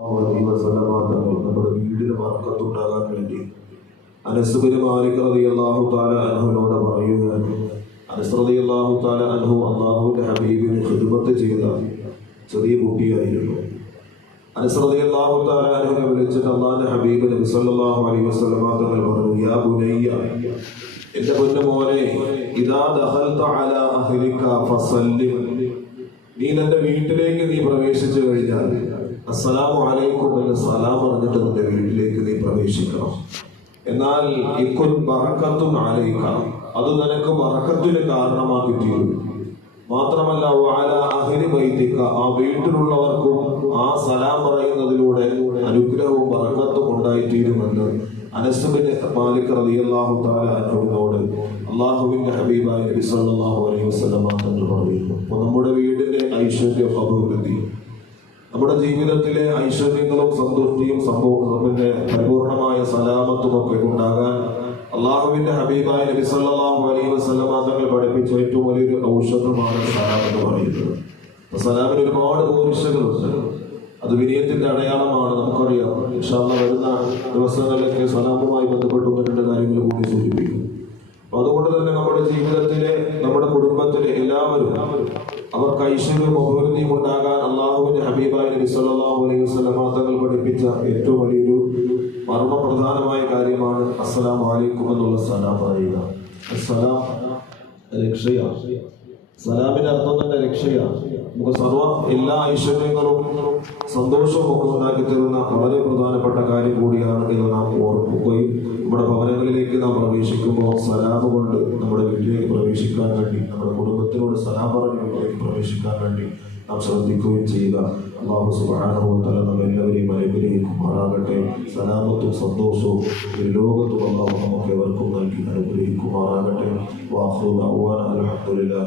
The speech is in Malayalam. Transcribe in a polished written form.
നമ്മുടെ വീടിന് ബർക്കത്തുണ്ടാകാൻ വേണ്ടി അനസ് ബിൻ മാലിക് റളിയല്ലാഹു തആല അൻഹുവിനോട് പറയുകയാണ്. അനസ് റളിയല്ലാഹു തആല അൻഹു അല്ലാഹുവിന്റെ ഹബീബിന് ഖിദ്മത്ത് ചെയ്ത ചെറിയ കുട്ടിയായിരുന്നു. അനസ് റളിയല്ലാഹു തആല അൻഹുവിനെ വിളിച്ചിട്ട് അല്ലാഹുവിന്റെ ഹബീബ് നബി സല്ലല്ലാഹു അലൈഹി വസല്ലം തങ്ങൾ പറഞ്ഞു, യാ ബുനയ്യ, എന്റെ പൊന്നു മോനെ, ഇദാ ദഖൽത അലാ അഹ്ലിക ഫസല്ലിം, നീ നിന്റെ വീട്ടിലേക്ക് നീ പ്രവേശിച്ചു കഴിഞ്ഞാൽ അസ്സലാമു അലൈക്കും എന്ന് സലാം പറഞ്ഞിട്ട് നിന്റെ വീട്ടിലേക്ക് നീ പ്രവേശിക്കണം. എന്നാൽ ഇക്കുൻ ബറക്കത്തുൻ അലൈക, അത് നിനക്ക് ബറക്കത്തിന് കാരണമാക്കി തീരും. മാത്രമല്ല വഅല അഹ്ലി ബൈതിക, ആ വീട്ടിലുള്ളവർക്കും ആ സലാം പറയുന്നതിലൂടെ അനുഗ്രഹവും ബറക്കത്തും ഉണ്ടായിത്തീരുമെന്ന് അനസ് ബിൻ മാലിക് റളിയല്ലാഹു തആല അൻഹുവിനോട് അല്ലാഹുവിന്റെ ഹബീബായ നബി സല്ലല്ലാഹു അലൈഹി വസല്ലം തങ്ങൾ പറയുന്നു. അപ്പോൾ നമ്മുടെ വീടിന്റെ ഐശ്വര്യം, അഭിവൃദ്ധി, നമ്മുടെ ജീവിതത്തിലെ ഐശ്വര്യങ്ങളും സന്തുഷ്ടിയും പിന്നെ പരിപൂർണമായ സലാമത്തും ഒക്കെ ഉണ്ടാകാൻ അള്ളാഹുവിന്റെ ഹബീബായ നബി സല്ലല്ലാഹു അലൈഹി വസല്ലം തങ്ങൾ പഠിപ്പിച്ച ഏറ്റവും വലിയൊരു ഔഷധമാണ് സലാം എന്ന് പറയുന്നത്. സലാമിന് ഒരുപാട് പോരിശകളുണ്ട്. അത് വിനയത്തിന്റെ അടയാളമാണ്. നമുക്കറിയാം, ഇൻഷാ അല്ലാഹ് വരുന്ന ദിവസങ്ങളിലൊക്കെ സലാമുമായി ബന്ധപ്പെട്ട് ഒന്ന് രണ്ട് കാര്യങ്ങൾ കൂടി സൂചിപ്പിക്കും. അപ്പൊ അതുകൊണ്ട് തന്നെ നമ്മുടെ ജീവിതത്തിലെ, നമ്മുടെ കുടുംബത്തിലെ എല്ലാവരും അവർക്ക് ഐശ്വര്യവും അഭിവൃദ്ധിയും ഉണ്ടാകാൻ അള്ളാഹുവിന്റെ ഹബീബായ നബി സല്ലല്ലാഹു അലൈഹി വസല്ലം തങ്ങൾ പഠിപ്പിച്ച ഏറ്റവും വലിയൊരു മർമ്മപ്രധാനമായ കാര്യമാണ് അസ്സലാമു അലൈക്കും എന്നുള്ള സലാം പറയുക. അസ്സലാം രക്ഷയാണ്. സലാമിന്റെ അർത്ഥം തന്നെ രക്ഷയാണ്. നമുക്ക് സർവ്വ എല്ലാ ഐശ്വര്യങ്ങളും സന്തോഷവും ഒക്കെ ഉണ്ടാക്കി തരുന്ന വളരെ പ്രധാനപ്പെട്ട കാര്യം കൂടിയാണ് എന്ന് നാം ഓർക്കുകയും നമ്മുടെ ഭവനങ്ങളിലേക്ക് നാം പ്രവേശിക്കുമ്പോൾ സലാം കൊണ്ട് നമ്മുടെ വീട്ടിലേക്ക് പ്രവേശിക്കാൻ വേണ്ടി, നമ്മുടെ കുടുംബത്തിനോട് സലാം പറഞ്ഞ് വീട്ടിലേക്ക് പ്രവേശിക്കാൻ വേണ്ടി നാം ശ്രദ്ധിക്കുകയും ചെയ്യുക. അല്ലാഹു സുബ്ഹാനഹു വ തആല നമ്മെല്ലാവരെയും അനുഗ്രഹിക്കുമാറാകട്ടെ. സലാമത്തും സന്തോഷവും ഒരു ലോകത്തും അല്ലാഹു നമുക്ക് എവർക്കും നൽകി അനുഗ്രഹിക്കുമാറാകട്ടെ. വആഖിറു ദഅ്വാനാ അൽഹംദുലില്ലാഹി.